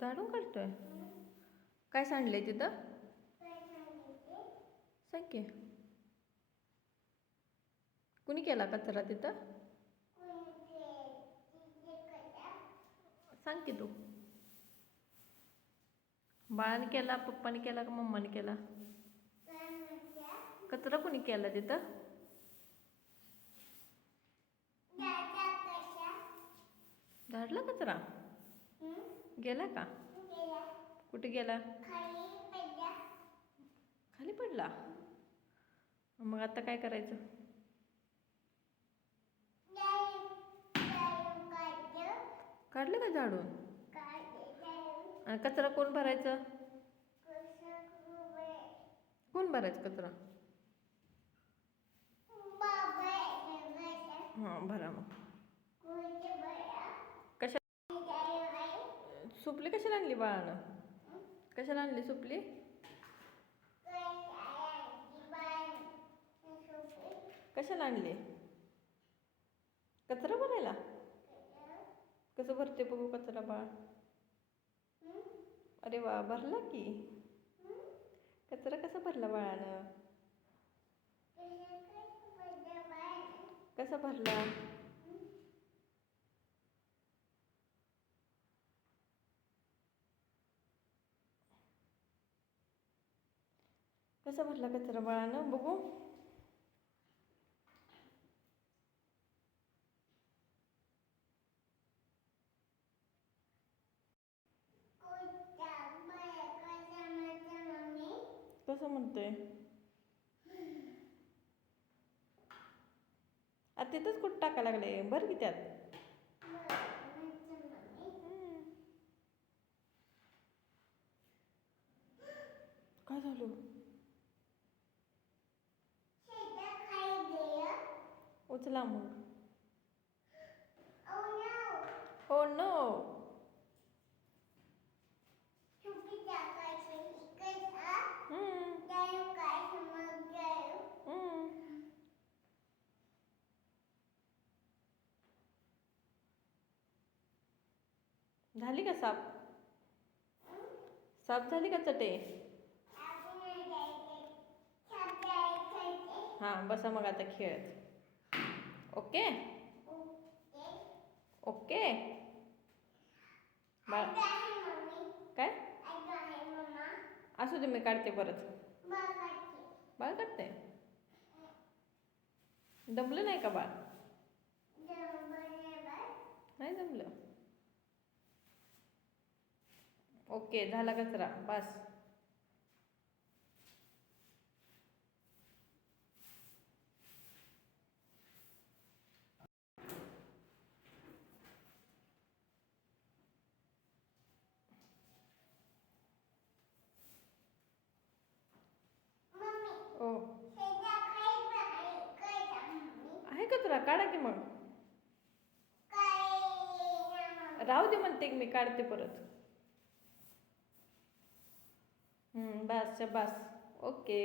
झाडून काढतोय. काय सांडलंय तिथं? सांग की. कुणी केला कचरा तिथं? सांग की तू. बाळाने केला, पप्पाने केला का मम्माने केला? कचरा कुणी केला तिथं? झाडला कचरा? गेला का? कुठे गेला? खाली पडला. मग आता काय करायचं? काढलं का झाडून? आणि कचरा कोण भरायचं? कोण भरायचं कचरा? हां, भरा मग. कशा सुपली कशाला आणली बाळानं? कशाला आणली सुपली? कशाला आणली? कचरा भरायला? कसं भरते बघू कचरा बाळ? अरे वा, भरला की. कचरा कसा भरला बाळानं? कसा भरला? कसा भरला कचरा बाळानं बघू? कसं म्हणतोय? आता तिथंच कुठं टाका लागले? भर की त्यात. काय झालं? उचला मग. Oh no. झाली का साफ? साफ झाली का चटे? हां, बसा मग आता खेळत. Okay okay. बाळ काय? असू दे, मी काढते परत. बाळ काढते. दमलं नाही का बाळ? नाही जमलं. ओके, झाला कचरा बस. ओ, आहे कचरा, काढा की मग. राहू दे म्हणते मी, काढते परत. बस बस. ओके.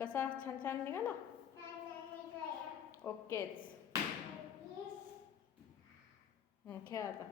कसा छान छान निघाला? ओकेच. खेळ आता.